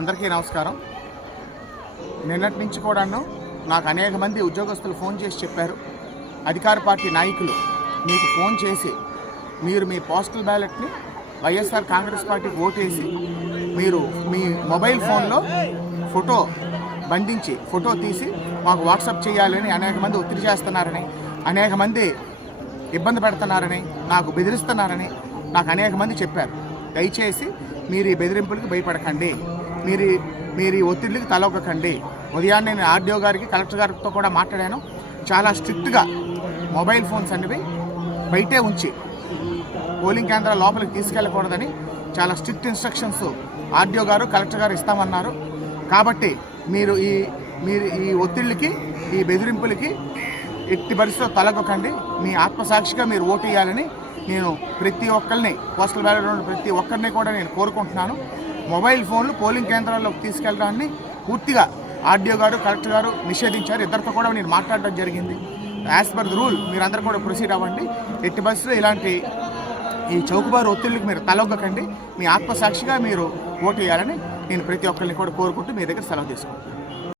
అందరికీ నమస్కారం. నిన్నటి నుంచి కూడాను నాకు అనేక మంది ఉద్యోగస్తులు ఫోన్ చేసి చెప్పారు, అధికార పార్టీ నాయకులు మీకు ఫోన్ చేసి మీరు మీ పోస్టల్ బ్యాలెట్ని వైఎస్ఆర్ కాంగ్రెస్ పార్టీకి ఓటేసి మీరు మీ మొబైల్ ఫోన్లో ఫోటో బంధించి ఫోటో తీసి మాకు వాట్సాప్ చేయాలని అనేక మంది ఒత్తిడి చేస్తున్నారని, అనేక మంది ఇబ్బంది పెడుతున్నారని, నాకు బెదిరిస్తున్నారని నాకు అనేక మంది చెప్పారు. దయచేసి మీరు ఈ బెదిరింపులకు భయపడకండి, మీరు ఈ ఒత్తిడికి తలొగ్గకండి. ఉదయాన్నే నేను ఆర్డీఓ గారికి, కలెక్టర్ గారితో కూడా మాట్లాడాను. చాలా స్ట్రిక్ట్గా మొబైల్ ఫోన్స్ అనేవి బయటే ఉంచి పోలింగ్ కేంద్రాల లోపలికి తీసుకెళ్ళకూడదని చాలా స్ట్రిక్ట్ ఇన్స్ట్రక్షన్స్ ఆర్డీఓ గారు, కలెక్టర్ గారు ఇస్తామన్నారు. కాబట్టి మీరు ఈ ఒత్తిళ్ళకి, ఈ బెదిరింపులకి ఎట్టి పరిస్థితిలో తలగొకండి. మీ ఆత్మసాక్షిగా మీరు ఓటు వేయాలని నేను ప్రతి ఒక్కరిని, పోస్టల్ బ్యాలెట్ ఉన్న ప్రతి ఒక్కరిని కూడా నేను కోరుకుంటున్నాను. మొబైల్ ఫోన్లు పోలింగ్ కేంద్రాల్లోకి తీసుకెళ్ళడాన్ని పూర్తిగా ఆర్డీఓ గారు, కలెక్టర్ గారు నిషేధించారు. ఇద్దరితో కూడా నేను మాట్లాడడం జరిగింది. యాజ్ పర్ ది రూల్ మీరందరూ కూడా ప్రొసీడ్ అవ్వండి. ఎట్టి పరిస్థితుల్లో ఇలాంటి ఈ చౌకబారు ఒత్తిళ్ళకి మీరు తలొగ్గకండి. మీ ఆత్మసాక్షిగా మీరు ఓటు వేయాలని నేను ప్రతి ఒక్కరిని కూడా కోరుకుంటూ మీ దగ్గర సెలవు తీసుకుంటాను.